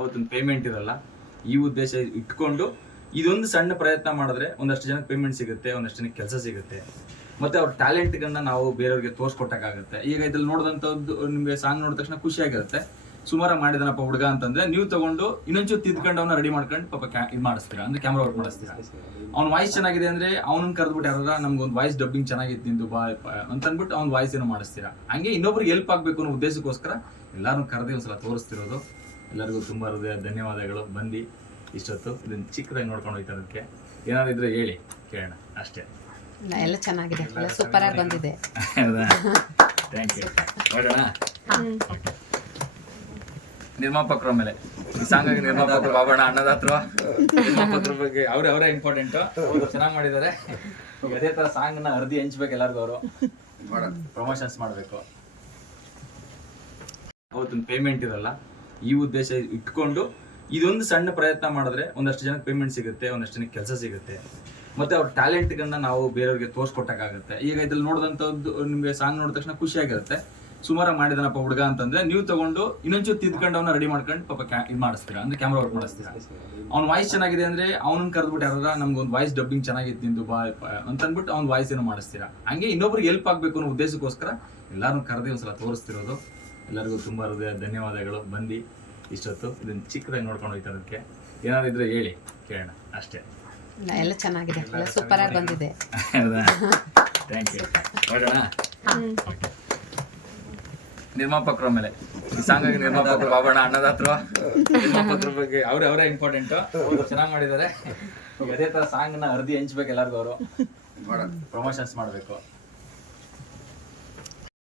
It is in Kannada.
ಅವತ್ತೊಂದು ಪೇಮೆಂಟ್ ಇರಲ್ಲ. ಈ ಉದ್ದೇಶ ಇಟ್ಕೊಂಡು ಇದೊಂದು ಸಣ್ಣ ಪ್ರಯತ್ನ ಮಾಡಿದ್ರೆ ಒಂದಷ್ಟು ಜನಕ್ಕೆ ಪೇಮೆಂಟ್ ಸಿಗುತ್ತೆ, ಒಂದಷ್ಟು ಜನಕ್ಕೆ ಕೆಲಸ ಸಿಗುತ್ತೆ, ಮತ್ತೆ ಅವ್ರ ಟ್ಯಾಲೆಂಟ್ಗಳನ್ನ ನಾವು ಬೇರೆಯವ್ರಿಗೆ ತೋರಿಸ್ಕೊಟ್ಟಕ್ಕಾಗುತ್ತೆ. ಈಗ ಇದ್ರಲ್ಲಿ ನೋಡಿದಂಥದ್ದು ನಿಮಗೆ ಸಾಂಗ್ ನೋಡಿದ ತಕ್ಷಣ ಖುಷಿಯಾಗಿರುತ್ತೆ. ಸುಮಾರು ಮಾಡಿದನಪ್ಪ ಹುಡುಗ ಅಂತಂದ್ರೆ ನೀವು ತಗೊಂಡು ಇನ್ನೊಂಚೂರು ತಿದ್ಕೊಂಡು ಅವನ್ನ ರೆಡಿ ಮಾಡ್ಕೊಂಡು ಪಾಪ ಇದು ಮಾಡಿಸ್ತೀರಾ, ಅಂದ್ರೆ ಕ್ಯಾಮ್ರಾ ವರ್ಕ್ ಮಾಡಿಸ್ತೀರಾ. ಅವ್ನ ವಾಯ್ಸ್ ಚೆನ್ನಾಗಿದೆ ಅಂದ್ರೆ ಅವ್ನನ್ನ ಕರೆದ್ಬಿಟ್ಟು ಯಾರ ನಮ್ಗೊಂದು ವಾಯ್ಸ್ ಡಬ್ಬಿಂಗ್ ಚೆನ್ನಾಗಿತ್ತು ನಿಂದು ಬಾ ಅಂತ ಅಂದ್ಬಿಟ್ಟು ಅವ್ನ ವಾಯ್ಸ್ ಏನೋ ಮಾಡಿಸ್ತೀರಾ. ಹಂಗೆ ಇನ್ನೊಬ್ರಿಗೆ ಹೆಲ್ಪ್ ಆಗಬೇಕು ಅನ್ನೋ ಉದ್ದೇಶಕ್ಕೋಸ್ಕರ ಎಲ್ಲರೂ ಕರೆದಿ ಒಂದ್ಸಲ ತೋರಿಸ್ತಿರೋದು. ಎಲ್ಲರಿಗೂ ತುಂಬ ಹೃದಯ ಧನ್ಯವಾದಗಳು. ಬಂದು ಇಷ್ಟೊತ್ತು ಇದನ್ನ ಚಿಕ್ಕದಾಗಿ ನೋಡ್ಕೊಂಡು ಹೋಗ್ತಾರದಕ್ಕೆ ಏನಾದ್ರು ಇದ್ರೆ ಹೇಳಿ ಕೇಳೋಣ ಅಷ್ಟೇ. ಎಲ್ಲ ಚೆನ್ನಾಗಿದೆ, ಎಲ್ಲ ಸೂಪರ್ ಆಗಿ ಬಂದಿದೆ. ಹೌದಾ, ಥ್ಯಾಂಕ್ ಯು. ನೋಡೋಣ ನಿರ್ಮಾಪಕರ ಮೇಲೆ ಈ ಸಾಂಗಾಗಿ ನಿರ್ಮಾಪಕರು ಬಾಬಣ್ಣ ಅಣ್ಣದ ಹತ್ರ ನಿರ್ಮಾಪಕರ ಬಗ್ಗೆ ಅವರೇ ಇಂಪಾರ್ಟೆಂಟ್. ಅವರು ಚೆನ್ನಾಗಿ ಮಾಡಿದ್ದಾರೆ. ಅದೇ ತರ ಸಾಂಗ್ ನ ಅರ್ಧಿ ಹಂಚ್ಬೇಕು ಎಲ್ಲರಿಗೂ. ಅವರು ಪ್ರಮೋಷನ್ಸ್ ಮಾಡಬೇಕು. ಅವತ್ತೊಂದು ಪೇಮೆಂಟ್ ಇರಲ್ಲ. ಈ ಉದ್ದೇಶ ಇಟ್ಕೊಂಡು ಇದೊಂದು ಸಣ್ಣ ಪ್ರಯತ್ನ ಮಾಡಿದ್ರೆ ಒಂದಷ್ಟು ಜನಕ್ಕೆ ಪೇಮೆಂಟ್ ಸಿಗುತ್ತೆ, ಒಂದಷ್ಟು ಜನಕ್ಕೆ ಕೆಲಸ ಸಿಗುತ್ತೆ, ಮತ್ತೆ ಅವ್ರ ಟ್ಯಾಲೆಂಟ್ಗಳನ್ನ ನಾವು ಬೇರೆಯವ್ರಿಗೆ ತೋರಿಸ್ಕೊಟ್ಟಕ್ಕಾಗುತ್ತೆ. ಈಗ ಇದ್ರಲ್ಲಿ ನೋಡಿದಂಥದ್ದು ನಿಮಗೆ ಸಾಂಗ್ ನೋಡಿದ ತಕ್ಷಣ ಖುಷಿಯಾಗಿರುತ್ತೆ. ಸುಮಾರು ಮಾಡಿದನಪ್ಪ ಹುಡುಗ ಅಂತಂದ್ರೆ ನೀವು ತಗೊಂಡು ಇನ್ನೊಂಚೂರು ತಿದ್ಕೊಂಡು ಅವನ್ನ ರೆಡಿ ಮಾಡ್ಕೊಂಡು ಪಾಪ ಇದು ಮಾಡಿಸ್ತೀರಾ, ಅಂದ್ರೆ ಕ್ಯಾಮ್ರಾ ವರ್ಕ್ ಮಾಡಿಸ್ತೀರಾ. ಅವ್ನ ವಾಯ್ಸ್ ಚೆನ್ನಾಗಿದೆ ಅಂದ್ರೆ ಅವ್ನನ್ನ ಕರೆದ್ಬಿಟ್ಟು ಯಾರ ನಮ್ಗೊಂದು ವಾಯ್ಸ್ ಡಬ್ಬಿಂಗ್ ಚೆನ್ನಾಗಿತ್ತು ನಿಂದು ಬಾ ಅಂತ ಅಂದ್ಬಿಟ್ಟು ಅವ್ನ ವಾಯ್ಸ್ ಏನೋ ಮಾಡಿಸ್ತೀರಾ. ಹಂಗೆ ಇನ್ನೊಬ್ರಿಗೆ ಹೆಲ್ಪ್ ಆಗಬೇಕು ಅನ್ನೋ ಉದ್ದೇಶಕ್ಕೋಸ್ಕರ ಎಲ್ಲರೂ ಕರೆದಿ ಒಂದ್ಸಲ ತೋರಿಸ್ತಿರೋದು. ಎಲ್ಲರಿಗೂ ತುಂಬ ಹೃದಯ ಧನ್ಯವಾದಗಳು. ಬಂದು ಇಷ್ಟೊತ್ತು ಇದನ್ನ ಚಿಕ್ಕದಾಗಿ ನೋಡ್ಕೊಂಡು ಹೋಗ್ತಾರದಕ್ಕೆ ಏನಾದ್ರು ಇದ್ರೆ ಹೇಳಿ ಕೇಳೋಣ ಅಷ್ಟೇ. ಎಲ್ಲ ಚೆನ್ನಾಗಿದೆ, ಎಲ್ಲ ಸೂಪರ್ ಆಗಿ ಬಂದಿದೆ. ಹೌದಾ, ಥ್ಯಾಂಕ್ ಯು. ನೋಡೋಣ ನಿರ್ಮಾಪಕರ ಮೇಲೆ ಈ ಸಾಂಗಾಗಿ ನಿರ್ಮಾಪಕರು ಬಾಬಣ್ಣ ಅಣ್ಣದ ಹತ್ರ ನಿರ್ಮಾಪಕರ ಬಗ್ಗೆ ಅವರೇ ಇಂಪಾರ್ಟೆಂಟ್. ಅವರು ಚೆನ್ನಾಗಿ ಮಾಡಿದ್ದಾರೆ. ಅದೇ ತರ ಸಾಂಗ್ ನ ಅರ್ಧಿ ಹಂಚ್ಬೇಕು ಎಲ್ಲರಿಗೂ. ಅವರು ಪ್ರಮೋಷನ್ಸ್ ಮಾಡಬೇಕು.